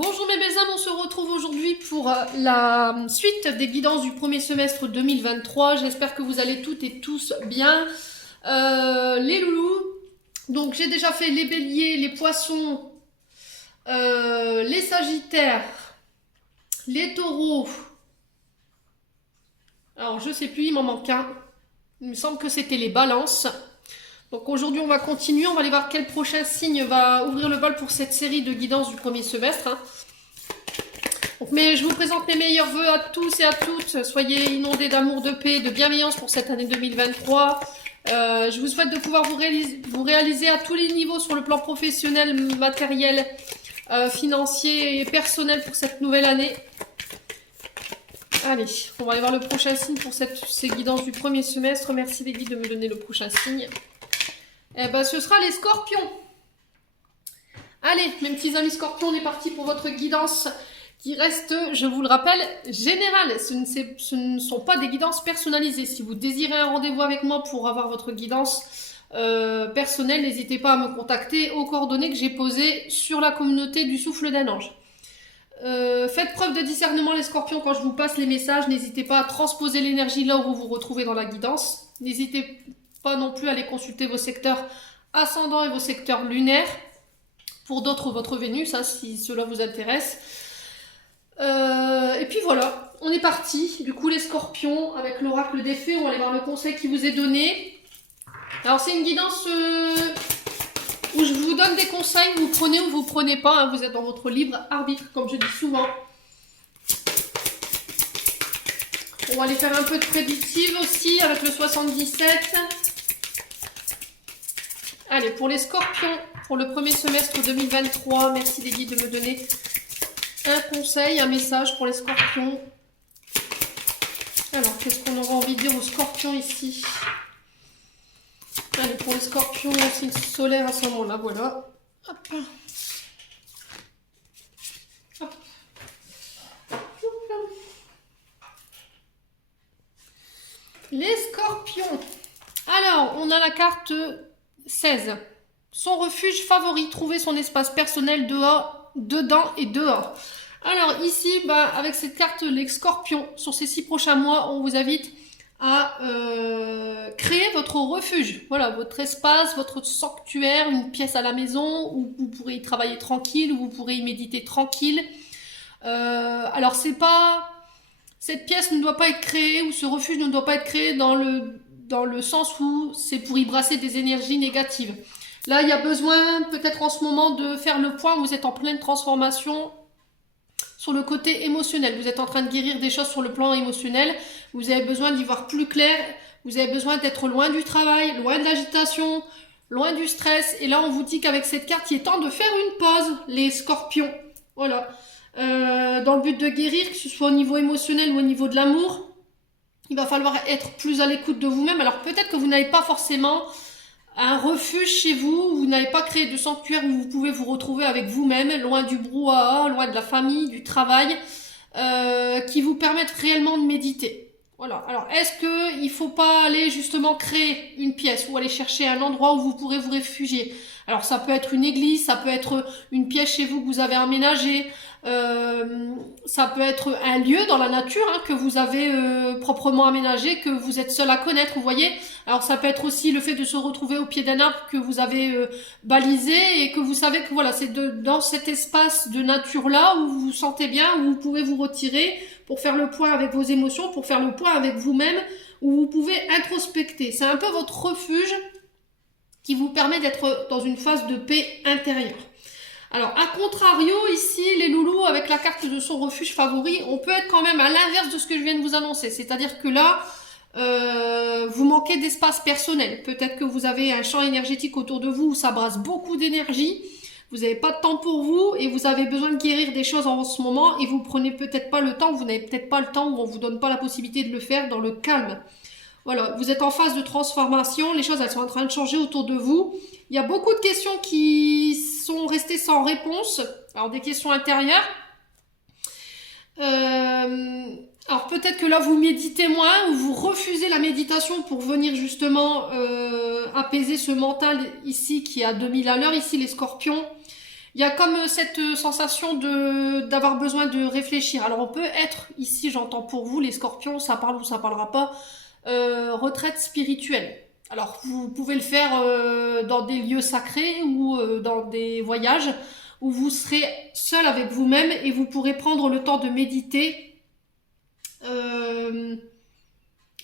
Bonjour mes belles âmes, on se retrouve aujourd'hui pour la suite des guidances du premier semestre 2023. J'espère que vous allez toutes et tous bien. Les loulous, donc j'ai déjà fait les béliers, les poissons, les sagittaires, les taureaux. Alors je sais plus, il m'en manque un. Il me semble que c'était les balances. Donc aujourd'hui on va continuer, on va aller voir quel prochain signe va ouvrir le bal pour cette série de guidance du premier semestre. Donc, mais je vous présente mes meilleurs vœux à tous et à toutes. Soyez inondés d'amour, de paix, de bienveillance pour cette année 2023. Je vous souhaite de pouvoir vous réaliser à tous les niveaux sur le plan professionnel, matériel, financier et personnel pour cette nouvelle année. Allez, on va aller voir le prochain signe pour ces guidances du premier semestre. Merci les guides de me donner le prochain signe. Eh ben, ce sera les scorpions. Allez, mes petits amis scorpions, on est parti pour votre guidance qui reste, je vous le rappelle, générale. Ce ne sont pas des guidances personnalisées. Si vous désirez un rendez-vous avec moi pour avoir votre guidance personnelle, n'hésitez pas à me contacter aux coordonnées que j'ai posées sur la communauté du souffle d'un ange. Faites preuve de discernement les scorpions quand je vous passe les messages. N'hésitez pas à transposer l'énergie là où vous vous retrouvez dans la guidance. N'hésitez pas non plus à aller consulter vos secteurs ascendants et vos secteurs lunaires. Pour d'autres, votre Vénus, hein, si cela vous intéresse. Et puis voilà, on est parti. Du coup, les scorpions, avec l'oracle des fées, on va aller voir le conseil qui vous est donné. Alors, c'est une guidance où je vous donne des conseils, vous prenez ou vous prenez pas. Hein, vous êtes dans votre libre arbitre, comme je dis souvent. On va aller faire un peu de prédictive aussi avec le 77. Allez, pour les scorpions, pour le premier semestre 2023, merci les guides de me donner un conseil, un message pour les scorpions. Alors, qu'est-ce qu'on aura envie de dire aux scorpions ici? Allez, pour les scorpions, signe solaire à ce moment-là, voilà. Hop. Hop. Les scorpions. Alors, on a la carte 16. Son refuge favori, trouver son espace personnel dehors, dedans et dehors. Alors ici, avec cette carte, les scorpions, sur ces 6 prochains mois, on vous invite à créer votre refuge. Voilà, votre espace, votre sanctuaire, une pièce à la maison où vous pourrez y travailler tranquille, où vous pourrez y méditer tranquille. Alors cette pièce ne doit pas être créée, ou ce refuge ne doit pas être créé dans le sens où c'est pour y brasser des énergies négatives. Là, il y a besoin, peut-être en ce moment, de faire le point. Vous êtes en pleine transformation sur le côté émotionnel. Vous êtes en train de guérir des choses sur le plan émotionnel. Vous avez besoin d'y voir plus clair. Vous avez besoin d'être loin du travail, loin de l'agitation, loin du stress. Et là, on vous dit qu'avec cette carte, il est temps de faire une pause, les scorpions. Voilà. Dans le but de guérir, que ce soit au niveau émotionnel ou au niveau de l'amour, il va falloir être plus à l'écoute de vous-même. Alors peut-être que vous n'avez pas forcément un refuge chez vous, vous n'avez pas créé de sanctuaire où vous pouvez vous retrouver avec vous-même, loin du brouhaha, loin de la famille, du travail, qui vous permettent réellement de méditer. Voilà. Alors, est-ce qu'il ne faut pas aller justement créer une pièce ou aller chercher un endroit où vous pourrez vous réfugier? Alors, ça peut être une église, ça peut être une pièce chez vous que vous avez aménagée, ça peut être un lieu dans la nature que vous avez proprement aménagé, que vous êtes seul à connaître, vous voyez. Alors ça peut être aussi le fait de se retrouver au pied d'un arbre que vous avez balisé et que vous savez que voilà, c'est dans cet espace de nature là où vous vous sentez bien, où vous pouvez vous retirer pour faire le point avec vos émotions, pour faire le point avec vous-même, où vous pouvez introspecter. C'est un peu votre refuge qui vous permet d'être dans une phase de paix intérieure. Alors, à contrario, ici, les loulous, avec la carte de son refuge favori, on peut être quand même à l'inverse de ce que je viens de vous annoncer. C'est-à-dire que là, vous manquez d'espace personnel. Peut-être que vous avez un champ énergétique autour de vous où ça brasse beaucoup d'énergie. Vous n'avez pas de temps pour vous et vous avez besoin de guérir des choses en ce moment et vous prenez peut-être pas le temps, vous n'avez peut-être pas le temps ou on vous donne pas la possibilité de le faire dans le calme. Voilà, vous êtes en phase de transformation, les choses elles sont en train de changer autour de vous. Il y a beaucoup de questions qui sont restées sans réponse, alors des questions intérieures. Alors peut-être que là vous méditez moins ou vous refusez la méditation pour venir justement apaiser ce mental ici qui est à 2000 à l'heure, ici les scorpions. il y a comme cette sensation d'avoir besoin de réfléchir. Alors on peut être, ici j'entends pour vous les scorpions, ça parle ou ça parlera pas, retraite spirituelle. Alors vous pouvez le faire dans des lieux sacrés ou dans des voyages où vous serez seul avec vous-même et vous pourrez prendre le temps de méditer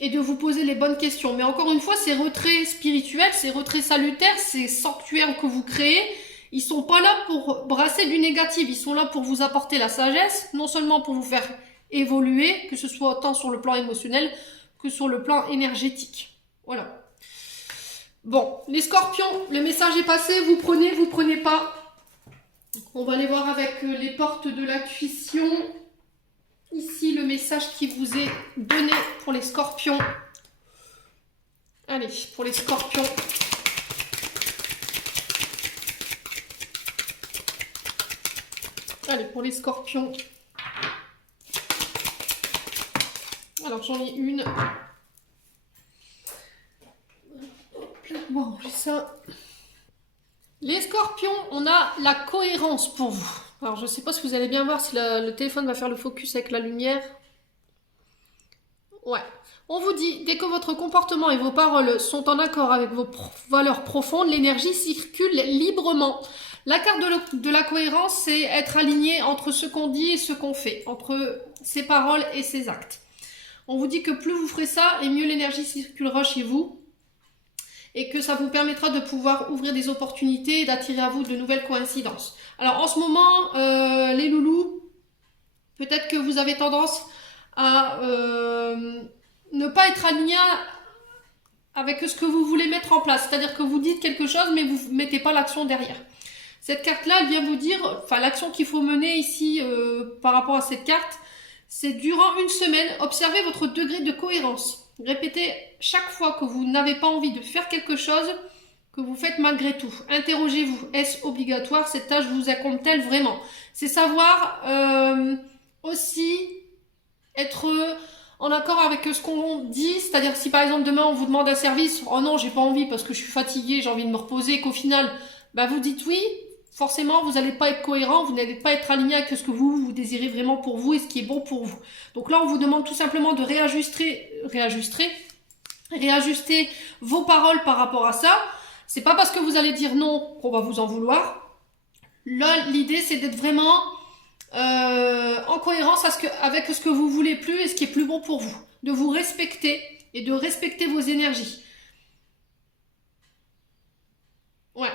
et de vous poser les bonnes questions. Mais encore une fois, ces retraits spirituels, ces retraits salutaires, ces sanctuaires que vous créez, ils sont pas là pour brasser du négatif, ils sont là pour vous apporter la sagesse, non seulement pour vous faire évoluer, que ce soit tant sur le plan émotionnel que sur le plan énergétique. Voilà. Bon, les scorpions, le message est passé, vous prenez pas. On va aller voir avec les portes de l'intuition. Ici, le message qui vous est donné pour les scorpions. Allez, pour les scorpions. Allez, pour les scorpions. Alors, j'en ai une. Bon, j'ai ça. Les scorpions, on a la cohérence pour vous. Alors, je ne sais pas si vous allez bien voir si le téléphone va faire le focus avec la lumière. Ouais. On vous dit, dès que votre comportement et vos paroles sont en accord avec vos valeurs profondes, l'énergie circule librement. La carte de la cohérence, c'est être aligné entre ce qu'on dit et ce qu'on fait, entre ses paroles et ses actes. On vous dit que plus vous ferez ça, et mieux l'énergie circulera chez vous. Et que ça vous permettra de pouvoir ouvrir des opportunités et d'attirer à vous de nouvelles coïncidences. Alors en ce moment, les loulous, peut-être que vous avez tendance à ne pas être aligné avec ce que vous voulez mettre en place. C'est-à-dire que vous dites quelque chose, mais vous ne mettez pas l'action derrière. Cette carte-là, elle vient vous dire, enfin l'action qu'il faut mener ici par rapport à cette carte, c'est durant une semaine, observez votre degré de cohérence. Répétez chaque fois que vous n'avez pas envie de faire quelque chose que vous faites malgré tout. Interrogez-vous, est-ce obligatoire? Cette tâche vous incombe-t-elle vraiment? C'est savoir aussi être en accord avec ce qu'on dit, c'est-à-dire si par exemple demain on vous demande un service, oh non j'ai pas envie parce que je suis fatiguée, j'ai envie de me reposer, qu'au final bah, vous dites oui, forcément vous n'allez pas être cohérent, vous n'allez pas être aligné avec ce que vous désirez vraiment pour vous et ce qui est bon pour vous. Donc là on vous demande tout simplement de réajuster vos paroles par rapport à ça. C'est pas parce que vous allez dire non qu'on va vous en vouloir. Là l'idée c'est d'être vraiment en cohérence avec ce que vous voulez plus et ce qui est plus bon pour vous. De vous respecter et de respecter vos énergies. Ouais.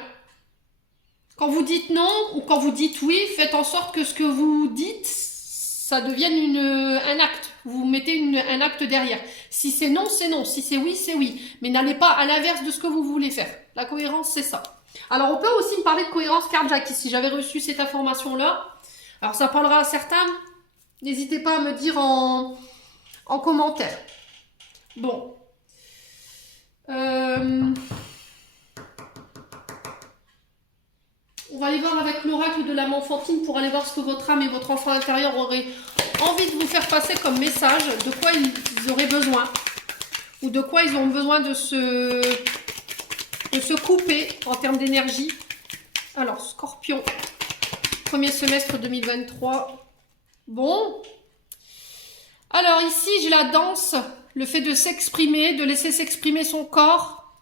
Quand vous dites non ou quand vous dites oui, faites en sorte que ce que vous dites, ça devienne un acte. Vous mettez un acte derrière. Si c'est non, c'est non. Si c'est oui, c'est oui. Mais n'allez pas à l'inverse de ce que vous voulez faire. La cohérence, c'est ça. Alors, on peut aussi me parler de cohérence cardiaque ici. J'avais reçu cette information-là. Alors, ça parlera à certains. N'hésitez pas à me dire en commentaire. Bon. On va aller voir avec l'oracle de l'âme enfantine pour aller voir ce que votre âme et votre enfant intérieur auraient envie de vous faire passer comme message, de quoi ils auraient besoin, ou de quoi ils ont besoin de se couper en termes d'énergie. Alors, Scorpion, premier semestre 2023. Bon. Alors ici, j'ai la danse, le fait de s'exprimer, de laisser s'exprimer son corps.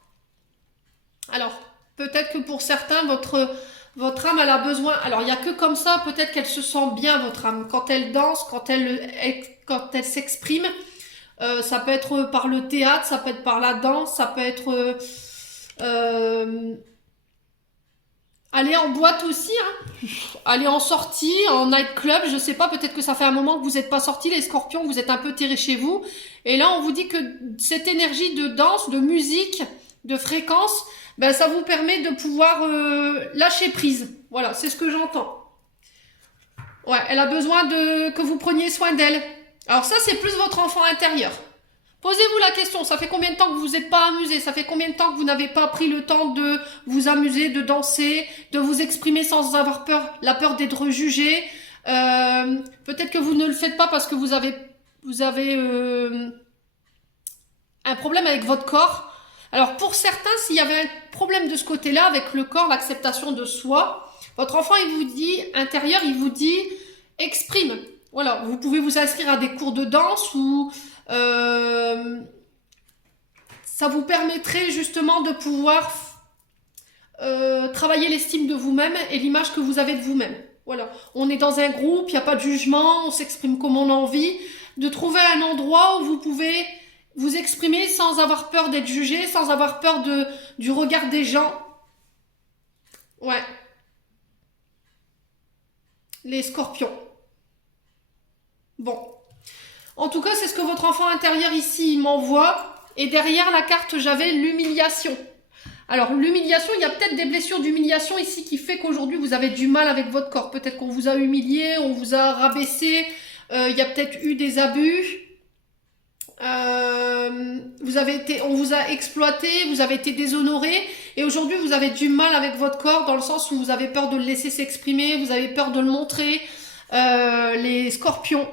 Alors, peut-être que pour certains, votre âme, elle a besoin... Alors, il n'y a que comme ça, peut-être qu'elle se sent bien, votre âme. Quand elle danse, quand elle s'exprime, ça peut être par le théâtre, ça peut être par la danse, ça peut être... aller en boîte aussi, hein. Aller en sortie, en nightclub, je sais pas, peut-être que ça fait un moment que vous n'êtes pas sortis, les scorpions, vous êtes un peu terrés chez vous. Et là, on vous dit que cette énergie de danse, de musique, de fréquence... Ben, ça vous permet de pouvoir lâcher prise. Voilà, c'est ce que j'entends. Ouais, elle a besoin que vous preniez soin d'elle. Alors ça, c'est plus votre enfant intérieur. Posez-vous la question, ça fait combien de temps que vous n'êtes pas amusé? Ça fait combien de temps que vous n'avez pas pris le temps de vous amuser, de danser, de vous exprimer sans avoir peur, la peur d'être jugé? Peut-être que vous ne le faites pas parce que vous avez un problème avec votre corps. Alors pour certains, s'il y avait un problème de ce côté-là, avec le corps, l'acceptation de soi, Votre enfant, il vous dit, intérieur, il vous dit, exprime. Voilà, vous pouvez vous inscrire à des cours de danse ou ça vous permettrait justement de pouvoir travailler l'estime de vous-même et l'image que vous avez de vous-même. Voilà, on est dans un groupe, il n'y a pas de jugement, on s'exprime comme on a envie. De trouver un endroit où vous pouvez vous exprimer sans avoir peur d'être jugé, sans avoir peur du regard des gens. Ouais. Les scorpions. Bon. En tout cas, c'est ce que votre enfant intérieur ici m'envoie. Et derrière la carte, j'avais l'humiliation. Alors, l'humiliation, il y a peut-être des blessures d'humiliation ici qui fait qu'aujourd'hui, vous avez du mal avec votre corps. Peut-être qu'on vous a humilié, on vous a rabaissé, il y a peut-être eu des abus. On vous a exploité, vous avez été déshonoré. Et aujourd'hui, vous avez du mal avec votre corps dans le sens où vous avez peur de le laisser s'exprimer, vous avez peur de le montrer. Les scorpions.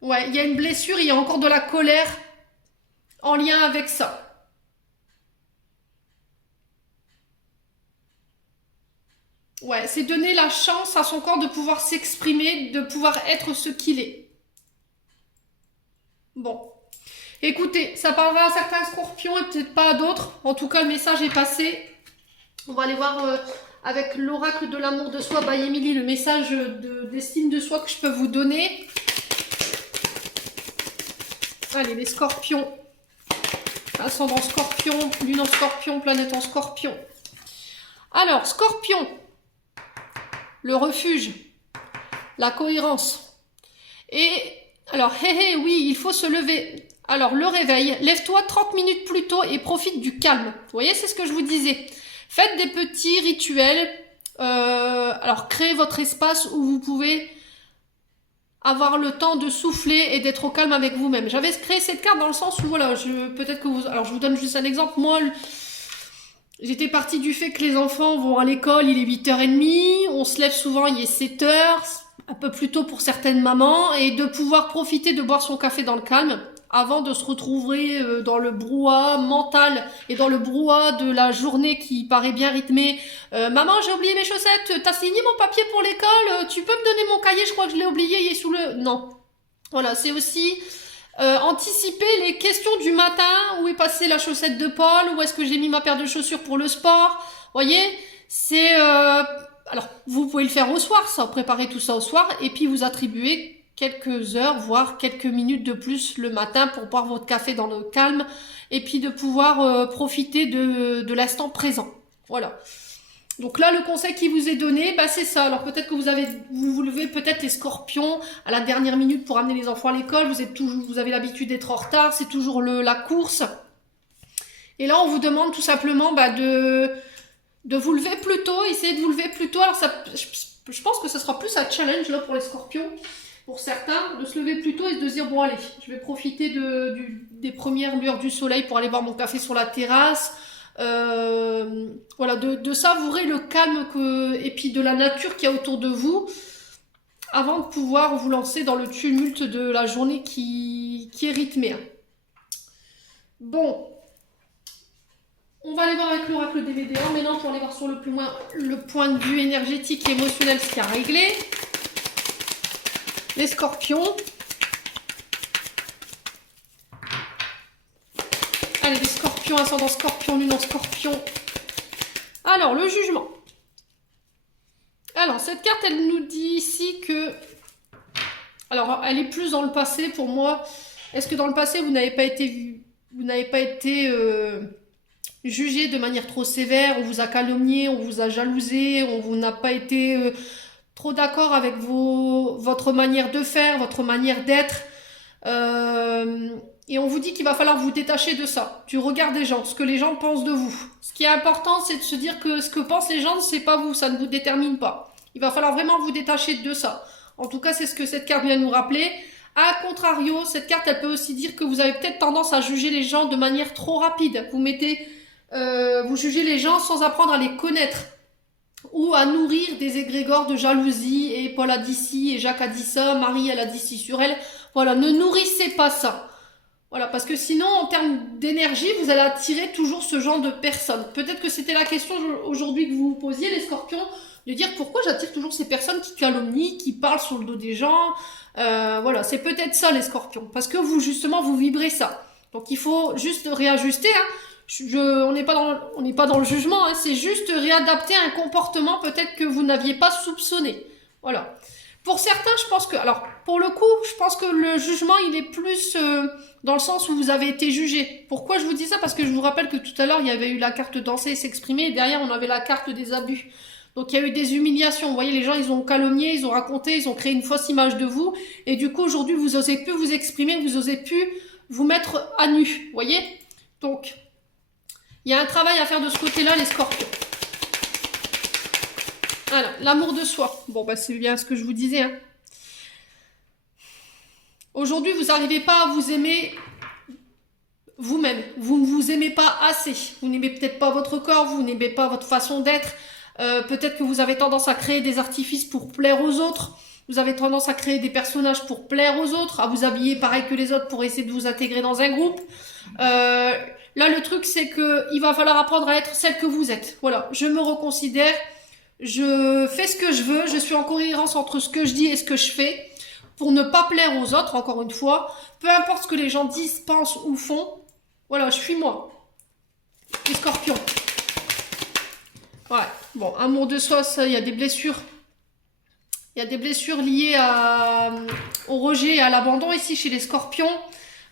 Ouais, il y a une blessure, il y a encore de la colère en lien avec ça. Ouais, c'est donner la chance à son corps de pouvoir s'exprimer, de pouvoir être ce qu'il est. Bon. Écoutez, ça parlera à certains scorpions et peut-être pas à d'autres. En tout cas, le message est passé. On va aller voir avec l'oracle de l'amour de soi, by Emily, le message d'estime de soi que je peux vous donner. Allez, les scorpions. Ascendant scorpion, lune en scorpion, planète en scorpion. Alors, scorpion. Le refuge. La cohérence. Et, alors, oui, il faut se lever. Alors, le réveil. Lève-toi 30 minutes plus tôt et profite du calme. Vous voyez, c'est ce que je vous disais. Faites des petits rituels. Alors, créez votre espace où vous pouvez avoir le temps de souffler et d'être au calme avec vous-même. J'avais créé cette carte dans le sens où, voilà, peut-être que vous... Alors, je vous donne juste un exemple. Moi, j'étais partie du fait que les enfants vont à l'école, il est 8h30, on se lève souvent, il est 7h, un peu plus tôt pour certaines mamans, et de pouvoir profiter de boire son café dans le calme, avant de se retrouver dans le brouhaha mental et dans le brouhaha de la journée qui paraît bien rythmée. Maman, j'ai oublié mes chaussettes, t'as signé mon papier pour l'école, tu peux me donner mon cahier, je crois que je l'ai oublié, il est sous le... Non. Voilà, c'est aussi anticiper les questions du matin, où est passée la chaussette de Paul, où est-ce que j'ai mis ma paire de chaussures pour le sport. Voyez, c'est... Alors, vous pouvez le faire au soir, ça, préparer tout ça au soir, et puis vous attribuer quelques heures, voire quelques minutes de plus le matin pour boire votre café dans le calme, et puis de pouvoir profiter de l'instant présent. Voilà. Donc là, le conseil qui vous est donné, bah, c'est ça. Alors peut-être que vous levez peut-être les scorpions à la dernière minute pour amener les enfants à l'école. Vous avez l'habitude d'être en retard, c'est toujours la course. Et là, on vous demande tout simplement de vous lever plus tôt, essayez de vous lever plus tôt. Alors je pense que ce sera plus un challenge là pour les scorpions, pour certains, de se lever plus tôt et de se dire, bon allez, je vais profiter des premières lueurs du soleil pour aller boire mon café sur la terrasse. Voilà, de savourer le calme et puis de la nature qu'il y a autour de vous avant de pouvoir vous lancer dans le tumulte de la journée qui est rythmée. Bon, on va aller voir avec l'oracle des Médéans maintenant pour aller voir sur le point de vue énergétique et émotionnel ce qui a réglé. Les scorpions. Allez, les scorpions, ascendant scorpion, lune en scorpion. Alors, le jugement. Alors, cette carte, elle nous dit ici que... Alors, elle est plus dans le passé pour moi. Est-ce que dans le passé, vous n'avez pas été jugé de manière trop sévère, on vous a calomnié, on vous a jalousé, on vous n'a pas été trop d'accord avec votre manière de faire, votre manière d'être. Et on vous dit qu'il va falloir vous détacher de ça, du regard des gens, ce que les gens pensent de vous. Ce qui est important, c'est de se dire que ce que pensent les gens, c'est pas vous, ça ne vous détermine pas. Il va falloir vraiment vous détacher de ça. En tout cas, c'est ce que cette carte vient nous rappeler. A contrario, cette carte, elle peut aussi dire que vous avez peut-être tendance à juger les gens de manière trop rapide. Vous jugez les gens sans apprendre à les connaître. Ou à nourrir des égrégores de jalousie. Et Paul a dit ci, et Jacques a dit ça, Marie, elle a dit ci sur elle. Voilà, ne nourrissez pas ça. Voilà, parce que sinon, en termes d'énergie, vous allez attirer toujours ce genre de personnes. Peut-être que c'était la question aujourd'hui que vous vous posiez, les scorpions, de dire pourquoi j'attire toujours ces personnes qui calomnient, qui parlent sur le dos des gens. Voilà, c'est peut-être ça les scorpions, parce que vous justement vous vibrez ça. Donc il faut juste réajuster. Hein. On n'est pas dans le jugement, hein, c'est juste réadapter un comportement peut-être que vous n'aviez pas soupçonné. Voilà. Pour certains, je pense que, alors pour le coup, je pense que le jugement il est plus dans le sens où vous avez été jugé. Pourquoi je vous dis ça? Parce que je vous rappelle que tout à l'heure il y avait eu la carte danser et s'exprimer, et derrière on avait la carte des abus. Donc il y a eu des humiliations. Vous voyez, les gens ils ont calomnié, ils ont raconté, ils ont créé une fausse image de vous, et du coup aujourd'hui vous osez plus vous exprimer, vous osez plus vous mettre à nu. Vous voyez? Donc il y a un travail à faire de ce côté-là, les scorpions. Voilà, l'amour de soi. Bon, bah c'est bien ce que je vous disais. Hein. Aujourd'hui, vous n'arrivez pas à vous aimer vous-même. Vous ne vous aimez pas assez. Vous n'aimez peut-être pas votre corps, vous n'aimez pas votre façon d'être. Peut-être que vous avez tendance à créer des artifices pour plaire aux autres. Vous avez tendance à créer des personnages pour plaire aux autres, à vous habiller pareil que les autres pour essayer de vous intégrer dans un groupe. Là, le truc, c'est que il va falloir apprendre à être celle que vous êtes. Voilà, je me reconsidère. Je fais ce que je veux, je suis en cohérence entre ce que je dis et ce que je fais pour ne pas plaire aux autres, encore une fois. Peu importe ce que les gens disent, pensent ou font. Voilà, je suis moi. Les scorpions. Ouais, bon, amour de soi, ça, il y a des blessures. Il y a des blessures liées au rejet et à l'abandon ici chez les scorpions.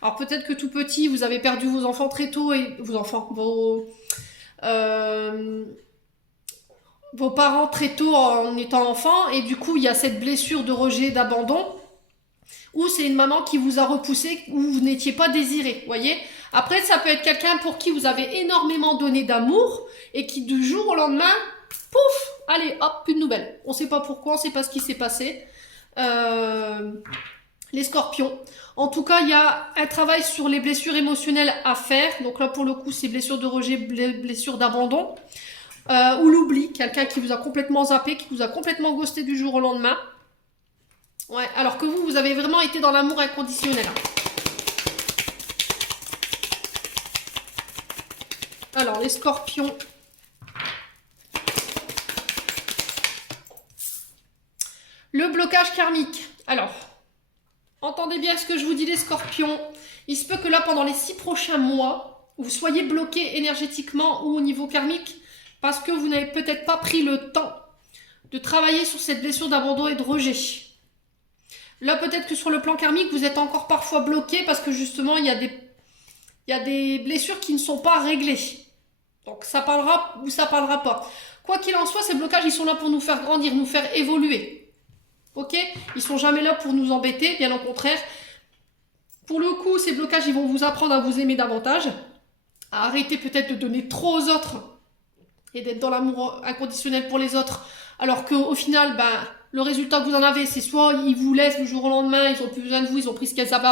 Alors peut-être que tout petit, vous avez perdu vos enfants très tôt et vos parents très tôt en étant enfant, et du coup il y a cette blessure de rejet, d'abandon, ou c'est une maman qui vous a repoussé, où vous n'étiez pas désiré, voyez. Après ça peut être quelqu'un pour qui vous avez énormément donné d'amour, et qui du jour au lendemain, pouf, allez hop, plus de nouvelles. On sait pas pourquoi, on sait pas ce qui s'est passé. Les scorpions. En tout cas, il y a un travail sur les blessures émotionnelles à faire, donc là pour le coup c'est blessures de rejet, blessures d'abandon. Ou l'oubli, quelqu'un qui vous a complètement zappé, qui vous a complètement ghosté du jour au lendemain. Ouais, alors que vous avez vraiment été dans l'amour inconditionnel. Alors, les scorpions. Le blocage karmique. Alors, entendez bien ce que je vous dis, les scorpions. Il se peut que là, pendant les 6 prochains mois, vous soyez bloqué énergétiquement ou au niveau karmique, parce que vous n'avez peut-être pas pris le temps de travailler sur cette blessure d'abandon et de rejet. Là, peut-être que sur le plan karmique, vous êtes encore parfois bloqué parce que justement, il y a des blessures qui ne sont pas réglées. Donc, ça parlera ou ça parlera pas. Quoi qu'il en soit, ces blocages, ils sont là pour nous faire grandir, nous faire évoluer. Ok? Ils sont jamais là pour nous embêter, bien au contraire. Pour le coup, ces blocages, ils vont vous apprendre à vous aimer davantage, à arrêter peut-être de donner trop aux autres, et d'être dans l'amour inconditionnel pour les autres, alors qu'au final, le résultat que vous en avez, c'est soit ils vous laissent du jour au lendemain, ils ont plus besoin de vous, ils ont pris ce qu'ils avaient à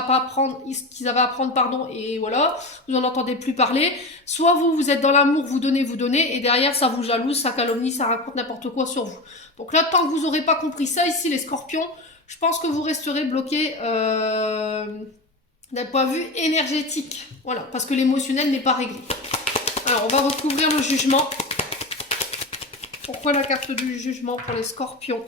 apprendre, et voilà, vous n'en entendez plus parler, soit vous êtes dans l'amour, vous donnez, et derrière ça vous jalouse, ça calomnie, ça raconte n'importe quoi sur vous. Donc là, tant que vous n'aurez pas compris ça, ici les scorpions, je pense que vous resterez bloqués d'un point de vue énergétique, voilà, parce que l'émotionnel n'est pas réglé. Alors, on va recouvrir le jugement. Pourquoi la carte du jugement pour les scorpions?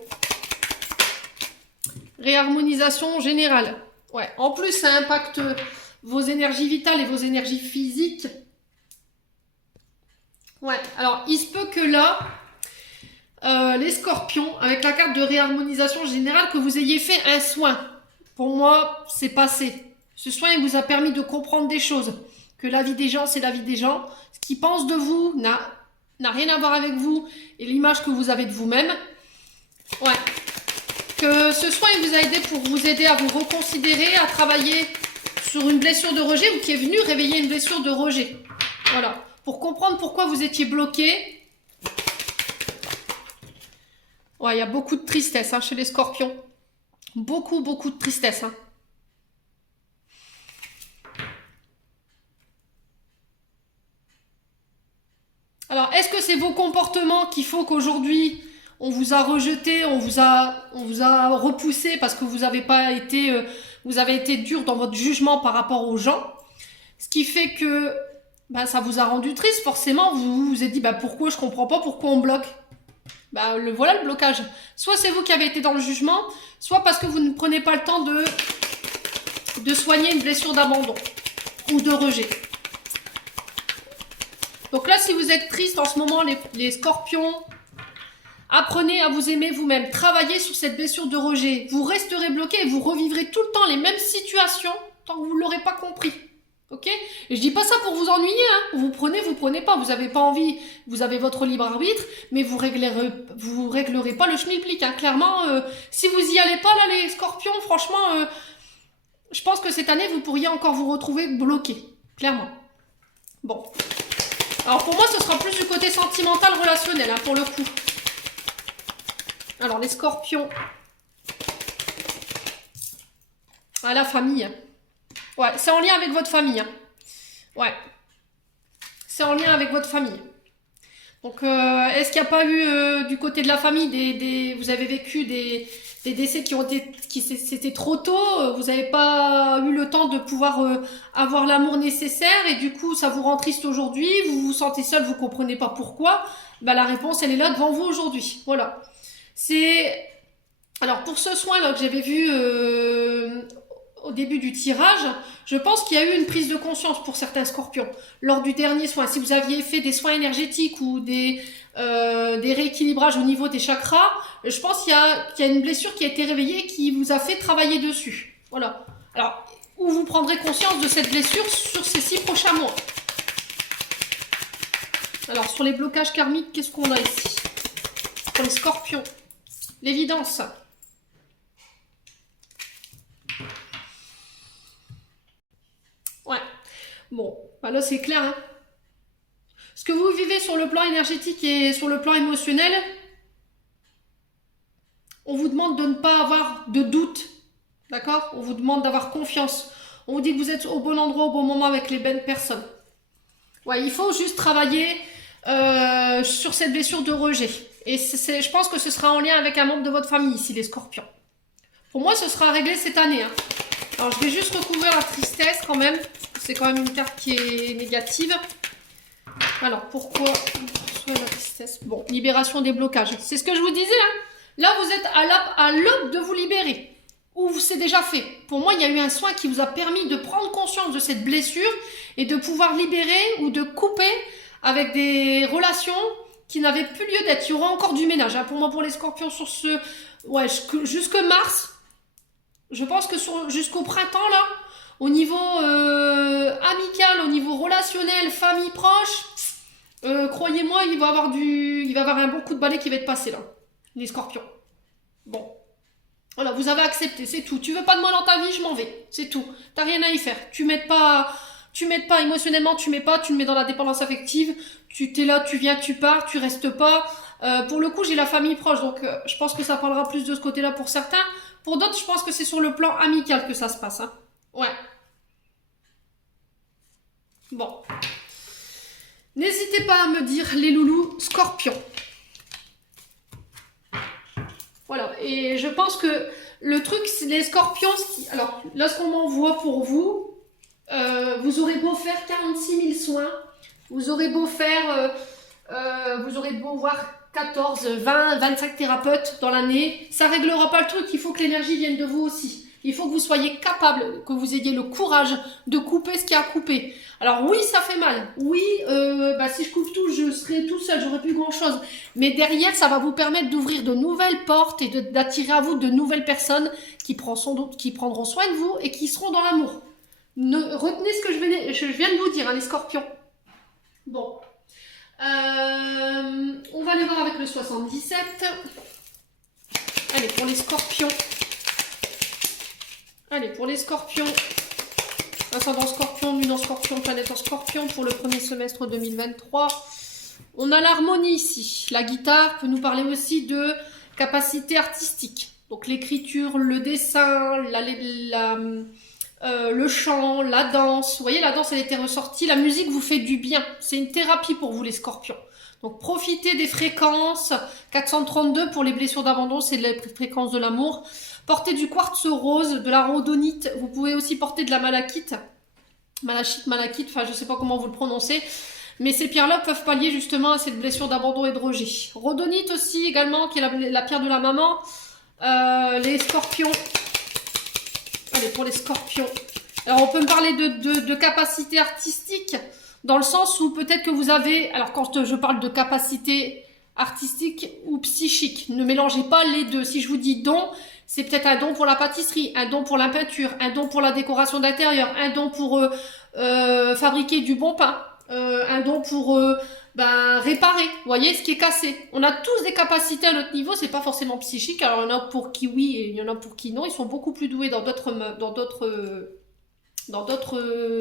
Réharmonisation générale. Ouais. En plus, ça impacte vos énergies vitales et vos énergies physiques. Ouais. Alors, il se peut que là, les scorpions, avec la carte de réharmonisation générale, que vous ayez fait un soin. Pour moi, c'est passé. Ce soin, il vous a permis de comprendre des choses. Que la vie des gens, c'est la vie des gens. Ce qu'ils pensent de vous n'a rien à voir avec vous et l'image que vous avez de vous-même. Ouais. Que ce soin il vous a aidé pour vous aider à vous reconsidérer, à travailler sur une blessure de rejet ou qui est venu réveiller une blessure de rejet. Voilà. Pour comprendre pourquoi vous étiez bloqué. Ouais, il y a beaucoup de tristesse chez les scorpions. Beaucoup de tristesse. Alors, est-ce que c'est vos comportements qui font qu'aujourd'hui, on vous a rejeté, on vous a repoussé parce que vous avez été dur dans votre jugement par rapport aux gens, ce qui fait que ça vous a rendu triste, forcément, vous vous êtes dit pourquoi je comprends pas, pourquoi on bloque. Bah, voilà le blocage. Soit c'est vous qui avez été dans le jugement, soit parce que vous ne prenez pas le temps de soigner une blessure d'abandon ou de rejet. Donc là, si vous êtes triste en ce moment, les scorpions, apprenez à vous aimer vous-même. Travaillez sur cette blessure de rejet. Vous resterez bloqué et vous revivrez tout le temps les mêmes situations tant que vous ne l'aurez pas compris. Ok? Et je dis pas ça pour vous ennuyer, hein. Vous prenez pas. Vous n'avez pas envie, vous avez votre libre arbitre, mais vous réglerez pas le schmilblick, hein. Clairement, si vous y allez pas là, les scorpions, franchement, je pense que cette année, vous pourriez encore vous retrouver bloqué. Clairement. Bon. Alors pour moi, ce sera plus du côté sentimental, relationnel, hein, pour le coup. Alors les scorpions. Ah, la famille. Ouais, c'est en lien avec votre famille. Hein. Ouais. C'est en lien avec votre famille. Donc, est-ce qu'il n'y a pas eu du côté de la famille vous avez vécu des décès c'était trop tôt, vous n'avez pas eu le temps de pouvoir avoir l'amour nécessaire et du coup ça vous rend triste aujourd'hui, vous vous sentez seul, vous comprenez pas pourquoi. Bah la réponse elle est là devant vous aujourd'hui. Voilà. Alors pour ce soin là que j'avais vu au début du tirage, je pense qu'il y a eu une prise de conscience pour certains scorpions. Lors du dernier soin, si vous aviez fait des soins énergétiques ou des rééquilibrages au niveau des chakras, je pense qu'il y a une blessure qui a été réveillée et qui vous a fait travailler dessus. Voilà. Alors, où vous prendrez conscience de cette blessure sur ces 6 prochains mois. Alors, sur les blocages karmiques, qu'est-ce qu'on a ici? Pour les scorpions. L'évidence. Ouais. Bon, bah là c'est clair. Hein. Ce que vous vivez sur le plan énergétique et sur le plan émotionnel, on vous demande de ne pas avoir de doute. D'accord? On vous demande d'avoir confiance. On vous dit que vous êtes au bon endroit, au bon moment avec les bonnes personnes. Ouais, il faut juste travailler sur cette blessure de rejet. Et je pense que ce sera en lien avec un membre de votre famille ici, les scorpions. Pour moi, ce sera réglé cette année. Hein. Alors, je vais juste recouvrir la tristesse quand même. C'est quand même une carte qui est négative. Alors, pourquoi la tristesse? Bon, libération des blocages. C'est ce que je vous disais. Hein. Là, vous êtes à l'aube de vous libérer. Ou c'est déjà fait. Pour moi, il y a eu un soin qui vous a permis de prendre conscience de cette blessure et de pouvoir libérer ou de couper avec des relations qui n'avaient plus lieu d'être. Il y aura encore du ménage. Hein. Pour moi, pour les scorpions, sur ce... Ouais, jusque mars, je pense que jusqu'au printemps, là, au niveau amical, au niveau relationnel, famille proche, croyez-moi, il va y avoir un bon coup de balai qui va être passé, là. Les scorpions. Bon. Voilà, vous avez accepté, c'est tout. Tu veux pas de moi dans ta vie, je m'en vais. C'est tout. T'as rien à y faire. Tu m'aides pas émotionnellement, tu me mets dans la dépendance affective. Tu t'es là, tu viens, tu pars, tu restes pas. Pour le coup, j'ai la famille proche, donc je pense que ça parlera plus de ce côté-là pour certains. Pour d'autres, je pense que c'est sur le plan amical que ça se passe. Hein. Ouais. Bon. N'hésitez pas à me dire, les loulous, scorpions. Voilà, et je pense que le truc, c'est les scorpions, alors là, ce qu'on m'envoie pour vous, vous aurez beau faire 46 000 soins, vous aurez beau voir 14, 20, 25 thérapeutes dans l'année, ça réglera pas le truc, il faut que l'énergie vienne de vous aussi. Il faut que vous soyez capable, que vous ayez le courage de couper ce qu'il y a à couper. Alors oui, ça fait mal. Oui, si je coupe tout, je serai tout seul, j'aurai plus grand chose. Mais derrière, ça va vous permettre d'ouvrir de nouvelles portes et d'attirer à vous de nouvelles personnes qui prendront soin de vous et qui seront dans l'amour. Retenez ce que je viens de vous dire, hein, les scorpions. Bon. On va aller voir avec le 77. Allez, pour les scorpions. Allez, pour les scorpions, ascendant scorpion, lune en scorpion, planète en scorpion, pour le premier semestre 2023, on a l'harmonie ici. La guitare peut nous parler aussi de capacité artistique. Donc l'écriture, le dessin, le chant, la danse. Vous voyez, la danse, elle était ressortie. La musique vous fait du bien. C'est une thérapie pour vous, les scorpions. Donc profitez des fréquences. 432 pour les blessures d'abandon, c'est la fréquence de l'amour. Portez du quartz rose, de la rhodonite. Vous pouvez aussi porter de la malachite. Malachite, enfin je sais pas comment vous le prononcez. Mais ces pierres-là peuvent pallier justement à cette blessure d'abandon et de rejet. Rhodonite aussi également, qui est la pierre de la maman. Les scorpions. Allez, pour les scorpions. Alors, on peut me parler de capacité artistique, dans le sens où peut-être que vous avez... Alors, quand je parle de capacité artistique ou psychique, ne mélangez pas les deux. Si je vous dis don, c'est peut-être un don pour la pâtisserie, un don pour la peinture, un don pour la décoration d'intérieur, un don pour fabriquer du bon pain, un don pour réparer, vous voyez, ce qui est cassé. On a tous des capacités à notre niveau, c'est pas forcément psychique. Alors, il y en a pour qui oui et il y en a pour qui non. Ils sont beaucoup plus doués dans d'autres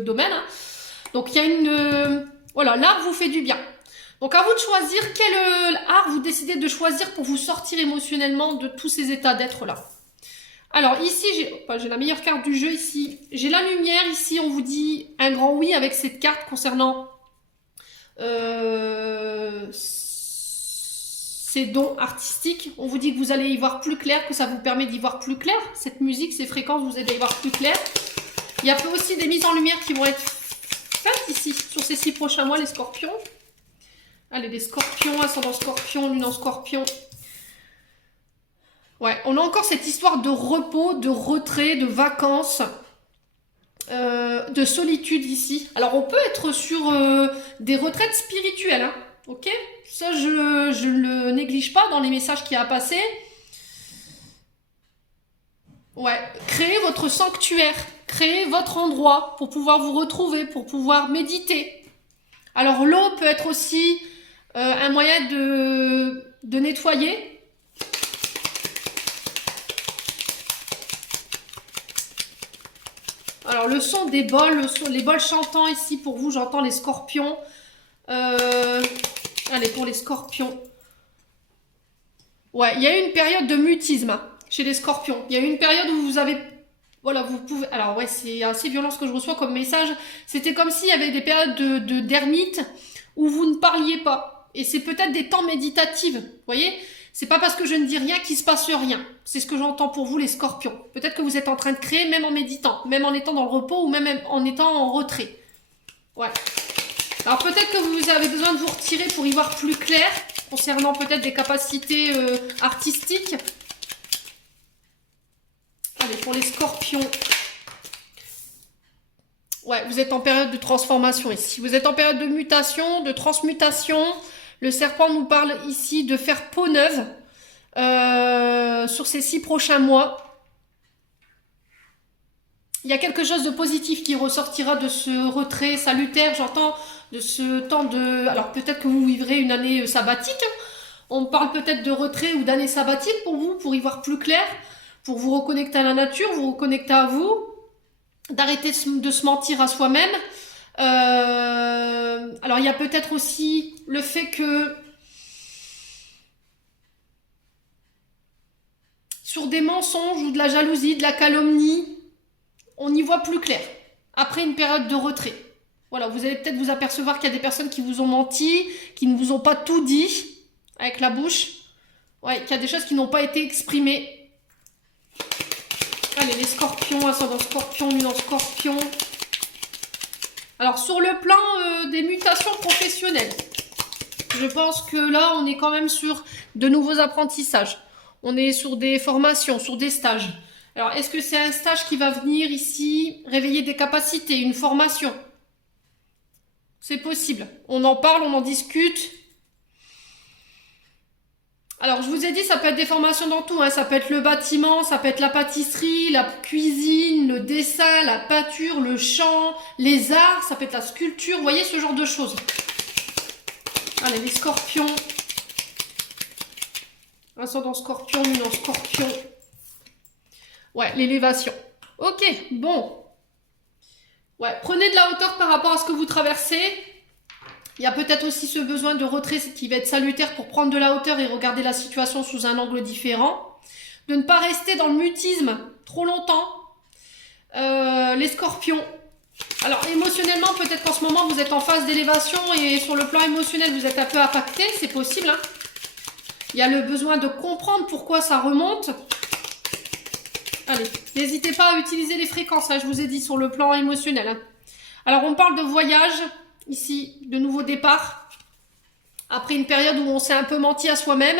domaines. Hein. Donc, il y a une... voilà, l'art vous fait du bien. Donc, à vous de choisir quel art vous décidez de choisir pour vous sortir émotionnellement de tous ces états d'être-là. Alors, ici, j'ai la meilleure carte du jeu ici. J'ai la lumière. Ici, on vous dit un grand oui avec cette carte concernant ces dons artistiques. On vous dit que vous allez y voir plus clair, que ça vous permet d'y voir plus clair. Cette musique, ces fréquences vous aident à y voir plus clair. Il y a aussi des mises en lumière qui vont être faites ici, sur ces 6 prochains mois, les scorpions. Allez, les scorpions, ascendant scorpion, lune en scorpion. Ouais, on a encore cette histoire de repos, de retrait, de vacances, de solitude ici. Alors, on peut être sur des retraites spirituelles, hein, ok? Ça, je ne le néglige pas dans les messages qu'il y a à passer. Ouais, créez votre sanctuaire, créez votre endroit pour pouvoir vous retrouver, pour pouvoir méditer. Alors, l'eau peut être aussi un moyen de nettoyer. Alors, le son des bols, les bols chantants ici pour vous, j'entends les scorpions. Allez, pour les scorpions. Ouais, il y a eu une période de mutisme chez les scorpions. Il y a eu une période où vous avez... Voilà, vous pouvez... Alors, ouais, c'est assez violent ce que je reçois comme message. C'était comme s'il y avait des périodes d'ermite où vous ne parliez pas. Et c'est peut-être des temps méditatifs, vous voyez ? C'est pas parce que je ne dis rien qu'il se passe rien. C'est ce que j'entends pour vous, les scorpions. Peut-être que vous êtes en train de créer, même en méditant, même en étant dans le repos ou même en étant en retrait. Ouais. Alors peut-être que vous avez besoin de vous retirer pour y voir plus clair, concernant peut-être des capacités artistiques. Allez, pour les scorpions. Ouais, vous êtes en période de transformation ici. Vous êtes en période de mutation, de transmutation. Le serpent nous parle ici de faire peau neuve sur ces 6 prochains mois. Il y a quelque chose de positif qui ressortira de ce retrait salutaire, j'entends, de ce temps de... Alors peut-être que vous vivrez une année sabbatique. On parle peut-être de retrait ou d'année sabbatique pour vous, pour y voir plus clair, pour vous reconnecter à la nature, vous reconnecter à vous, d'arrêter de se mentir à soi-même. Alors il y a peut-être aussi le fait que sur des mensonges ou de la jalousie, de la calomnie, on y voit plus clair après une période de retrait. Voilà, vous allez peut-être vous apercevoir qu'il y a des personnes qui vous ont menti, qui ne vous ont pas tout dit avec la bouche. Ouais, qu'il y a des choses qui n'ont pas été exprimées. Allez, les scorpions, ascendant scorpion, lune en scorpion. Alors, sur le plan des mutations professionnelles, je pense que là, on est quand même sur de nouveaux apprentissages. On est sur des formations, sur des stages. Alors, est-ce que c'est un stage qui va venir ici réveiller des capacités, une formation? C'est possible. On en parle, on en discute. Alors, je vous ai dit, ça peut être des formations dans tout. Hein. Ça peut être le bâtiment, ça peut être la pâtisserie, la cuisine, le dessin, la peinture, le chant, les arts, ça peut être la sculpture. Vous voyez, ce genre de choses. Allez, les scorpions. Ascendant scorpion, lune en scorpion. Ouais, l'élévation. Ok, bon. Ouais, prenez de la hauteur par rapport à ce que vous traversez. Il y a peut-être aussi ce besoin de retrait qui va être salutaire pour prendre de la hauteur et regarder la situation sous un angle différent. De ne pas rester dans le mutisme trop longtemps. Les scorpions. Alors émotionnellement, peut-être qu'en ce moment vous êtes en phase d'élévation et sur le plan émotionnel vous êtes un peu impacté, c'est possible. Hein. Il y a le besoin de comprendre pourquoi ça remonte. Allez, n'hésitez pas à utiliser les fréquences, hein, je vous ai dit sur le plan émotionnel. Hein. Alors on parle de voyage. ici, de nouveaux départs. Après une période où on s'est un peu menti à soi-même.